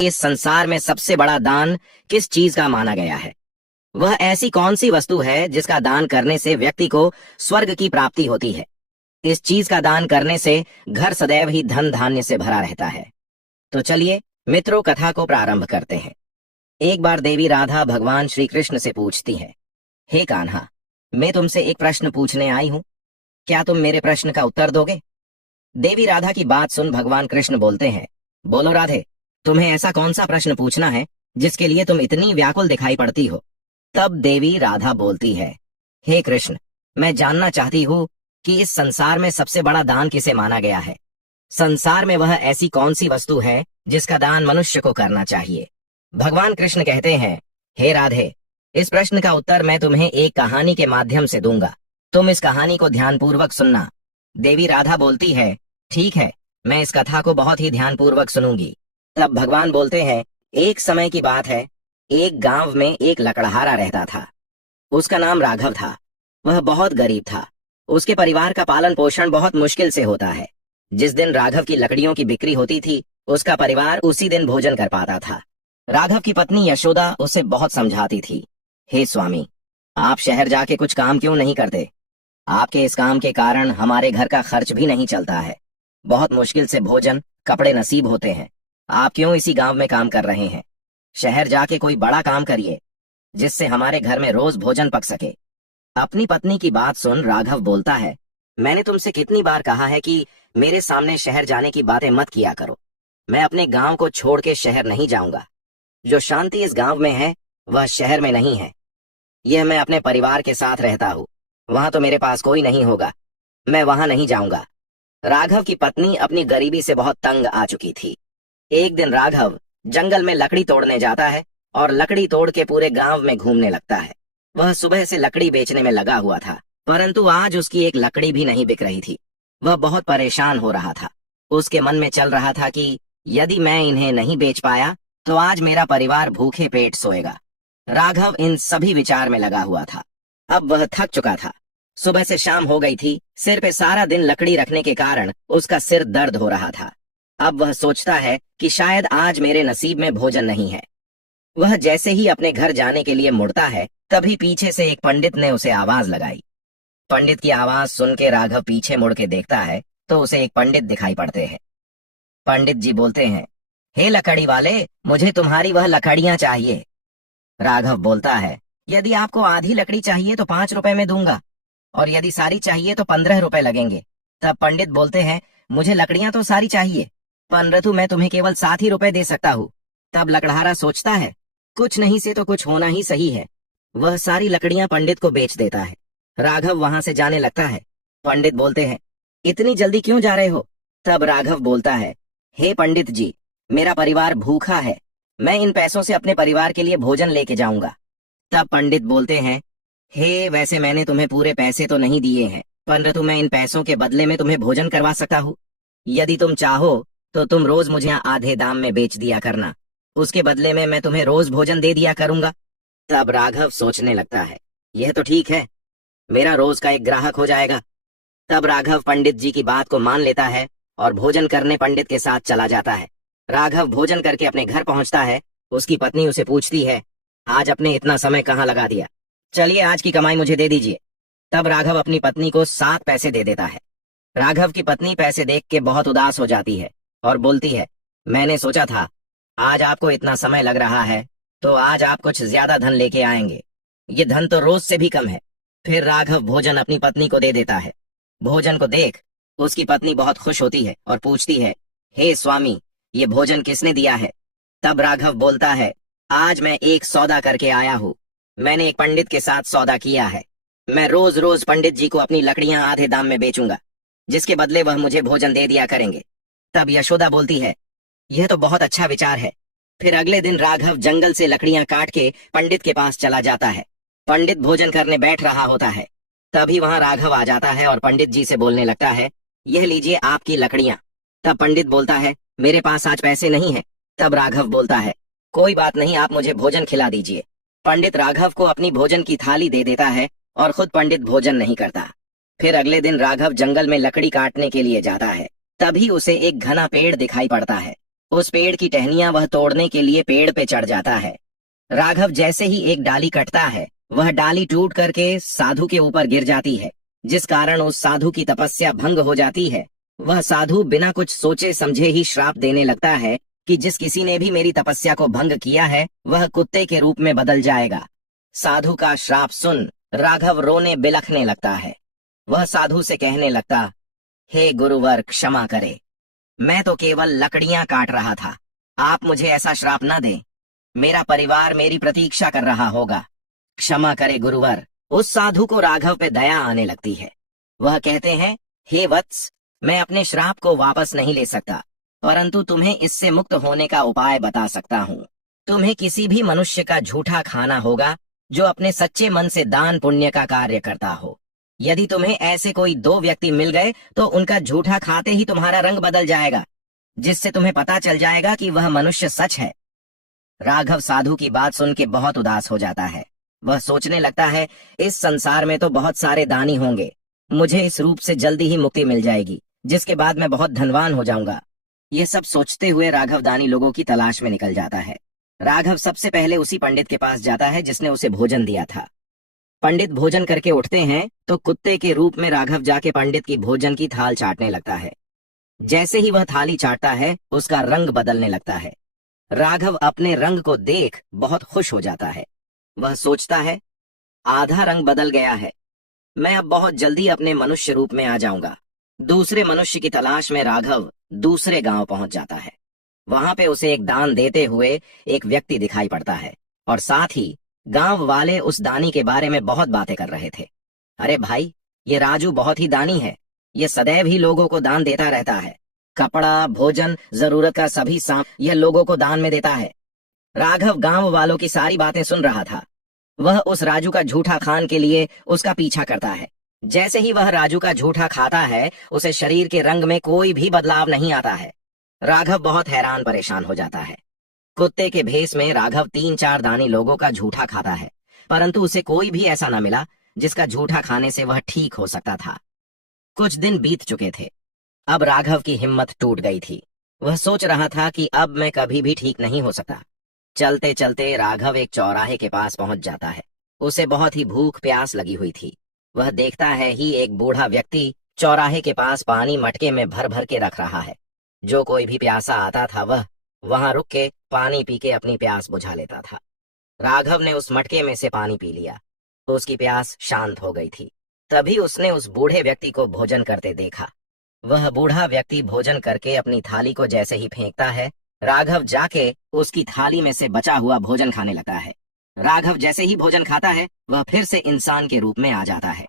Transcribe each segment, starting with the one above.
इस संसार में सबसे बड़ा दान किस चीज का माना गया है? वह ऐसी कौन सी वस्तु है जिसका दान करने से व्यक्ति को स्वर्ग की प्राप्ति होती है? इस चीज का दान करने से घर सदैव ही धन धान्य से भरा रहता है। तो चलिए मित्रों, कथा को प्रारंभ करते हैं। एक बार देवी राधा भगवान श्री कृष्ण से पूछती है, हे कान्हा, मैं तुमसे एक प्रश्न पूछने आई हूं, क्या तुम मेरे प्रश्न का उत्तर दोगे? देवी राधा की बात सुन भगवान कृष्ण बोलते हैं, बोलो राधे, तुम्हें ऐसा कौन सा प्रश्न पूछना है जिसके लिए तुम इतनी व्याकुल दिखाई पड़ती हो? तब देवी राधा बोलती है, हे कृष्ण, मैं जानना चाहती हूँ कि इस संसार में सबसे बड़ा दान किसे माना गया है। संसार में वह ऐसी कौन सी वस्तु है जिसका दान मनुष्य को करना चाहिए? भगवान कृष्ण कहते हैं, हे राधे, इस प्रश्न का उत्तर मैं तुम्हें एक कहानी के माध्यम से दूंगा। तुम इस कहानी को ध्यानपूर्वक सुनना। देवी राधा बोलती है, ठीक है, मैं इस कथा को बहुत ही ध्यानपूर्वक सुनूंगी। तब भगवान बोलते हैं, एक समय की बात है, एक गांव में एक लकड़हारा रहता था। उसका नाम राघव था। वह बहुत गरीब था। उसके परिवार का पालन पोषण बहुत मुश्किल से होता है। जिस दिन राघव की लकड़ियों की बिक्री होती थी, उसका परिवार उसी दिन भोजन कर पाता था। राघव की पत्नी यशोदा उसे बहुत समझाती थी, हे स्वामी, आप शहर जाके कुछ काम क्यों नहीं करते? आपके इस काम के कारण हमारे घर का खर्च भी नहीं चलता है। बहुत मुश्किल से भोजन कपड़े नसीब होते हैं। आप क्यों इसी गांव में काम कर रहे हैं? शहर जाके कोई बड़ा काम करिए, जिससे हमारे घर में रोज भोजन पक सके। अपनी पत्नी की बात सुन राघव बोलता है, मैंने तुमसे कितनी बार कहा है कि मेरे सामने शहर जाने की बातें मत किया करो। मैं अपने गांव को छोड़ के शहर नहीं जाऊंगा। जो शांति इस गांव में है वह शहर में नहीं है। यह मैं अपने परिवार के साथ रहता हूँ। वहां तो मेरे पास कोई नहीं होगा। मैं वहां नहीं जाऊंगा। राघव की पत्नी अपनी गरीबी से बहुत तंग आ चुकी थी। एक दिन राघव जंगल में लकड़ी तोड़ने जाता है और लकड़ी तोड़ के पूरे गांव में घूमने लगता है। वह सुबह से लकड़ी बेचने में लगा हुआ था, परंतु आज उसकी एक लकड़ी भी नहीं बिक रही थी। वह बहुत परेशान हो रहा था। उसके मन में चल रहा था कि यदि मैं इन्हें नहीं बेच पाया तो आज मेरा परिवार भूखे पेट सोएगा। राघव इन सभी विचार में लगा हुआ था। अब वह थक चुका था। सुबह से शाम हो गई थी। सिर पे सारा दिन लकड़ी रखने के कारण उसका सिर दर्द हो रहा था। अब वह सोचता है कि शायद आज मेरे नसीब में भोजन नहीं है। वह जैसे ही अपने घर जाने के लिए मुड़ता है, तभी पीछे से एक पंडित ने उसे आवाज लगाई। पंडित की आवाज सुन के राघव पीछे मुड़ के देखता है तो उसे एक पंडित दिखाई पड़ते हैं। पंडित जी बोलते हैं, हे लकड़ी वाले, मुझे तुम्हारी वह लकड़ियां चाहिए। राघव बोलता है, यदि आपको आधी लकड़ी चाहिए तो 5 रुपए में दूंगा, और यदि सारी चाहिए तो 15 रुपए लगेंगे। तब पंडित बोलते हैं, मुझे लकड़ियां तो सारी चाहिए, परंतु मैं तुम्हें केवल 7 ही रुपए दे सकता हूँ। तब लकड़हारा सोचता है, कुछ नहीं से तो कुछ होना ही सही है। वह सारी लकड़ियां पंडित को बेच देता है। राघव वहां से जाने लगता है। पंडित बोलते हैं, इतनी जल्दी क्यों जा रहे हो? तब राघव बोलता है, हे पंडित जी, मेरा परिवार भूखा है। मैं इन पैसों से अपने परिवार के लिए भोजन लेके जाऊंगा। तब पंडित बोलते हैं, हे, वैसे मैंने तुम्हें पूरे पैसे तो नहीं दिए हैं, परंतु मैं इन पैसों के बदले में तुम्हें भोजन करवा सकता हूँ। यदि तुम चाहो तो तुम रोज मुझे आधे दाम में बेच दिया करना। उसके बदले में मैं तुम्हें रोज भोजन दे दिया करूंगा। तब राघव सोचने लगता है, यह तो ठीक है, मेरा रोज का एक ग्राहक हो जाएगा। तब राघव पंडित जी की बात को मान लेता है और भोजन करने पंडित के साथ चला जाता है। राघव भोजन करके अपने घर पहुंचता है। उसकी पत्नी उसे पूछती है, आज अपने इतना समय कहाँ लगा दिया? चलिए आज की कमाई मुझे दे दीजिए। तब राघव अपनी पत्नी को 7 पैसे दे देता है। राघव की पत्नी पैसे देख के बहुत उदास हो जाती है और बोलती है, मैंने सोचा था आज आपको इतना समय लग रहा है तो आज आप कुछ ज्यादा धन लेके आएंगे। ये धन तो रोज से भी कम है। फिर राघव भोजन अपनी पत्नी को दे देता है। भोजन को देख उसकी पत्नी बहुत खुश होती है और पूछती है, हे स्वामी, ये भोजन किसने दिया है? तब राघव बोलता है, आज मैं एक सौदा करके आया हूँ। मैंने एक पंडित के साथ सौदा किया है। मैं रोज रोज पंडित जी को अपनी लकड़ियां आधे दाम में बेचूंगा, जिसके बदले वह मुझे भोजन दे दिया करेंगे। तब यशोदा बोलती है, यह तो बहुत अच्छा विचार है। फिर अगले दिन राघव जंगल से लकड़ियां काट के पंडित के पास चला जाता है। पंडित भोजन करने बैठ रहा होता है। तभी वहां राघव आ जाता है और पंडित जी से बोलने लगता है, यह लीजिए आपकी लकड़ियां। तब पंडित बोलता है, मेरे पास आज पैसे नहीं है। तब राघव बोलता है, कोई बात नहीं, आप मुझे भोजन खिला दीजिए। पंडित राघव को अपनी भोजन की थाली दे देता है और खुद पंडित भोजन नहीं करता। फिर अगले दिन राघव जंगल में लकड़ी काटने के लिए जाता है। तभी उसे एक घना पेड़ दिखाई पड़ता है। उस पेड़ की टहनियां वह तोड़ने के लिए पेड़ पे चढ़ जाता है। राघव जैसे ही एक डाली कटता है, वह डाली टूट करके साधु के ऊपर गिर जाती है, जिस कारण उस साधु की तपस्या भंग हो जाती है। वह साधु बिना कुछ सोचे समझे ही श्राप देने लगता है कि जिस किसी ने भी मेरी तपस्या को भंग किया है, वह कुत्ते के रूप में बदल जाएगा। साधु का श्राप सुन राघव रोने बिलखने लगता है। वह साधु से कहने लगता, हे गुरुवर, क्षमा करे, मैं तो केवल लकड़ियां काट रहा था, आप मुझे ऐसा श्राप न दें। मेरा परिवार मेरी प्रतीक्षा कर रहा होगा, क्षमा करे गुरुवर। उस साधु को राघव पे दया आने लगती है। वह कहते हैं, हे वत्स, मैं अपने श्राप को वापस नहीं ले सकता, परंतु तुम्हें इससे मुक्त होने का उपाय बता सकता हूँ। तुम्हें किसी भी मनुष्य का झूठा खाना होगा जो अपने सच्चे मन से दान पुण्य का कार्य करता हो। यदि तुम्हें ऐसे कोई 2 व्यक्ति मिल गए तो उनका झूठा खाते ही तुम्हारा रंग बदल जाएगा, जिससे तुम्हें पता चल जाएगा कि वह मनुष्य सच है। राघव साधु की बात सुन के बहुत उदास हो जाता है। वह सोचने लगता है, इस संसार में तो बहुत सारे दानी होंगे, मुझे इस रूप से जल्दी ही मुक्ति मिल जाएगी, जिसके बाद मैं बहुत धनवान हो जाऊंगा। ये सब सोचते हुए राघव दानी लोगों की तलाश में निकल जाता है। राघव सबसे पहले उसी पंडित के पास जाता है जिसने उसे भोजन दिया था। पंडित भोजन करके उठते हैं तो कुत्ते के रूप में राघव जाके पंडित की भोजन की थाल चाटने लगता है। जैसे ही वह थाली चाटता है, उसका रंग बदलने लगता है। राघव अपने रंग को देख बहुत खुश हो जाता है। वह सोचता है, आधा रंग बदल गया है, मैं अब बहुत जल्दी अपने मनुष्य रूप में आ जाऊंगा। दूसरे मनुष्य की तलाश में राघव दूसरे गांव पहुंच जाता है। वहां पे उसे एक दान देते हुए एक व्यक्ति दिखाई पड़ता है, और साथ ही गांव वाले उस दानी के बारे में बहुत बातें कर रहे थे। अरे भाई, ये राजू बहुत ही दानी है, ये सदैव ही लोगों को दान देता रहता है। कपड़ा, भोजन, जरूरत का सभी यह लोगों को दान में देता है। राघव गांव वालों की सारी बातें सुन रहा था। वह उस राजू का झूठा खान के लिए उसका पीछा करता है। जैसे ही वह राजू का झूठा खाता है, उसे शरीर के रंग में कोई भी बदलाव नहीं आता है। राघव बहुत हैरान परेशान हो जाता है। कुत्ते के भेष में राघव 3-4 दानी लोगों का झूठा खाता है, परंतु उसे कोई भी ऐसा न मिला जिसका झूठा खाने से वह ठीक हो सकता था। कुछ दिन बीत चुके थे। अब राघव की हिम्मत टूट गई थी। वह सोच रहा था कि अब मैं कभी भी ठीक नहीं हो सकता। चलते चलते राघव एक चौराहे के पास पहुंच जाता है। उसे बहुत ही भूख प्यास लगी हुई थी। वह देखता है ही एक बूढ़ा व्यक्ति चौराहे के पास पानी मटके में भर भर के रख रहा है। जो कोई भी प्यासा आता था, वह वहां रुक के पानी पी के अपनी प्यास बुझा लेता था। राघव ने उस मटके में से पानी पी लिया तो उसकी प्यास शांत हो गई थी। तभी उसने उस बूढ़े व्यक्ति को भोजन करते देखा। वह बूढ़ा व्यक्ति भोजन करके अपनी थाली को जैसे ही फेंकता है, राघव जाके उसकी थाली में से बचा हुआ भोजन खाने लगता है। राघव जैसे ही भोजन खाता है, वह फिर से इंसान के रूप में आ जाता है।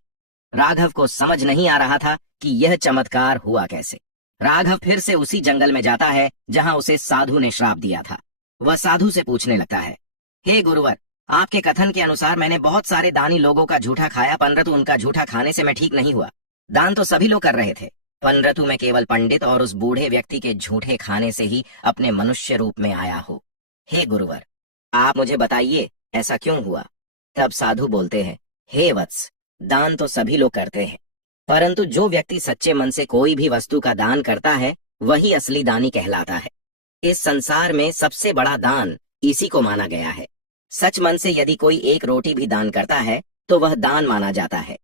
राघव को समझ नहीं आ रहा था कि यह चमत्कार हुआ कैसे। राघव फिर से उसी जंगल में जाता है जहां उसे साधु ने श्राप दिया था। वह साधु से पूछने लगता है, हे गुरुवर, आपके कथन के अनुसार मैंने बहुत सारे दानी लोगों का झूठा खाया, परंतु उनका झूठा खाने से मैं ठीक नहीं हुआ। दान तो सभी लोग कर रहे थे, परंतु मैं केवल पंडित और उस बूढ़े व्यक्ति के झूठे खाने से ही अपने मनुष्य रूप में आया हूँ। हे गुरुवर, आप मुझे बताइए ऐसा क्यों हुआ। तब साधु बोलते हैं, हे वत्स, दान तो सभी लोग करते हैं, परंतु जो व्यक्ति सच्चे मन से कोई भी वस्तु का दान करता है, वही असली दानी कहलाता है। इस संसार में सबसे बड़ा दान इसी को माना गया है। सच मन से यदि कोई एक रोटी भी दान करता है तो वह दान माना जाता है।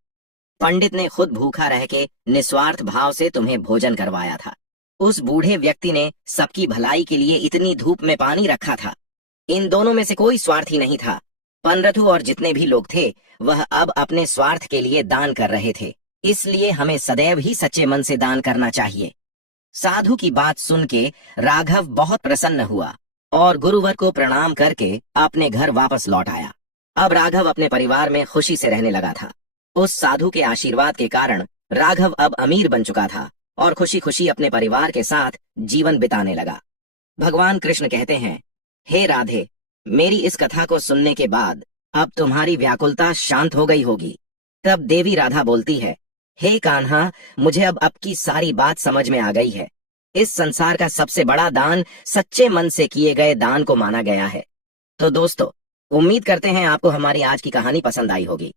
पंडित ने खुद भूखा रह के निस्वार्थ भाव से तुम्हें भोजन करवाया था। उस बूढ़े व्यक्ति ने सबकी भलाई के लिए इतनी धूप में पानी रखा था। इन दोनों में से कोई स्वार्थी नहीं था। पंडितु और जितने भी लोग थे, वह अब अपने स्वार्थ के लिए दान कर रहे थे। इसलिए हमें सदैव ही सच्चे मन से दान करना चाहिए। साधु की बात सुन के राघव बहुत प्रसन्न हुआ और गुरुवर को प्रणाम करके अपने घर वापस लौट आया। अब राघव अपने परिवार में खुशी से रहने लगा था। उस साधु के आशीर्वाद के कारण राघव अब अमीर बन चुका था और खुशी खुशी अपने परिवार के साथ जीवन बिताने लगा। भगवान कृष्ण कहते हैं, हे राधे, मेरी इस कथा को सुनने के बाद अब तुम्हारी व्याकुलता शांत हो गई होगी। तब देवी राधा बोलती है, हे कान्हा, मुझे अब आपकी सारी बात समझ में आ गई है। इस संसार का सबसे बड़ा दान सच्चे मन से किए गए दान को माना गया है। तो दोस्तों, उम्मीद करते हैं आपको हमारी आज की कहानी पसंद आई होगी।